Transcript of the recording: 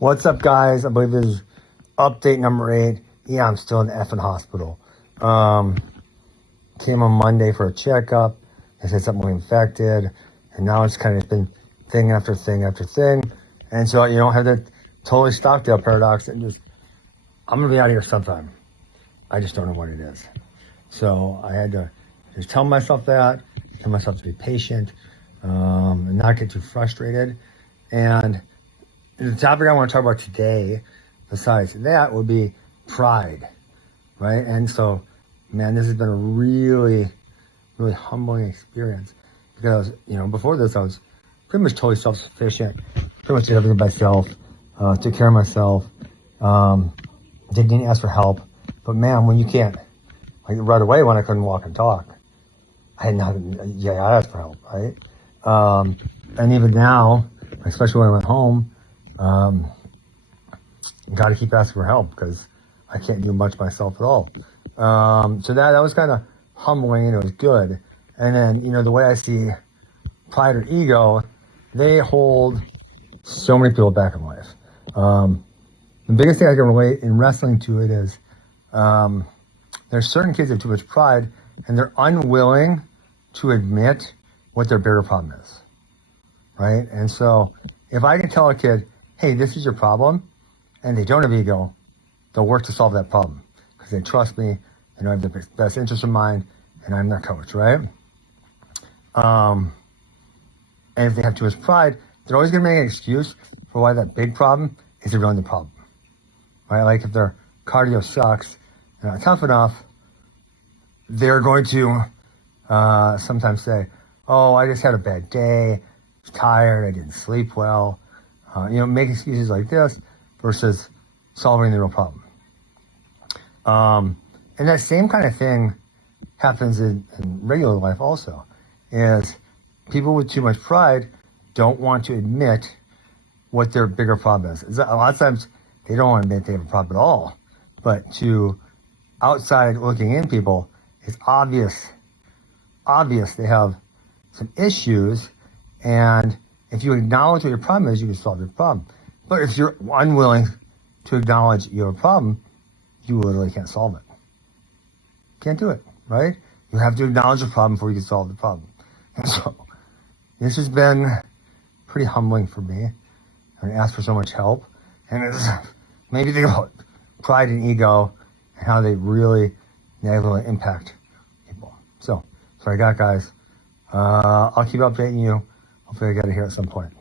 What's up, guys? I believe this is update number 8. Yeah, I'm still in the effing hospital. Came on Monday for a checkup. They said something was infected, and now it's kind of been thing after thing after thing. And so you don't have the totally Stockdale paradox and just, I'm going to be out of here sometime. I just don't know what it is. So I had to just tell myself that, tell myself to be patient, and not get too frustrated. And the topic I want to talk about today, besides that, would be pride, right? And so, man, this has been a really, really humbling experience because, before this, I was pretty much totally self-sufficient, pretty much did everything by myself, took care of myself, didn't ask for help. But man, when you can't, like right away when I couldn't walk and talk, I asked for help, right? And even now, especially when I went home, got to keep asking for help because I can't do much myself at all. So that was kind of humbling and it was good. And then, the way I see pride or ego, they hold so many people back in life. The biggest thing I can relate in wrestling to it is, there's certain kids that have too much pride and they're unwilling to admit what their bigger problem is, right? And so if I can tell a kid, hey, this is your problem, and they don't have ego, they'll work to solve that problem because they trust me, I have the best interest in mind, and I'm their coach, right? And if they have too much pride, they're always going to make an excuse for why that big problem isn't really the problem, right? Like if their cardio sucks, they're not tough enough, they're going to sometimes say, oh, I just had a bad day, I was tired, I didn't sleep well, make excuses like this versus solving the real problem. And that same kind of thing happens in regular life also, is people with too much pride don't want to admit what their bigger problem is. A lot of times they don't want to admit they have a problem at all, but to outside looking in people, it's obvious they have some issues, and if you acknowledge what your problem is, you can solve your problem. But if you're unwilling to acknowledge your problem, you literally can't solve it. Can't do it, right? You have to acknowledge the problem before you can solve the problem. And so this has been pretty humbling for me. I asked for so much help, and it's maybe think about pride and ego and how they really negatively impact people. So that's what I got, guys. I'll keep updating you. Hopefully I get it here at some point.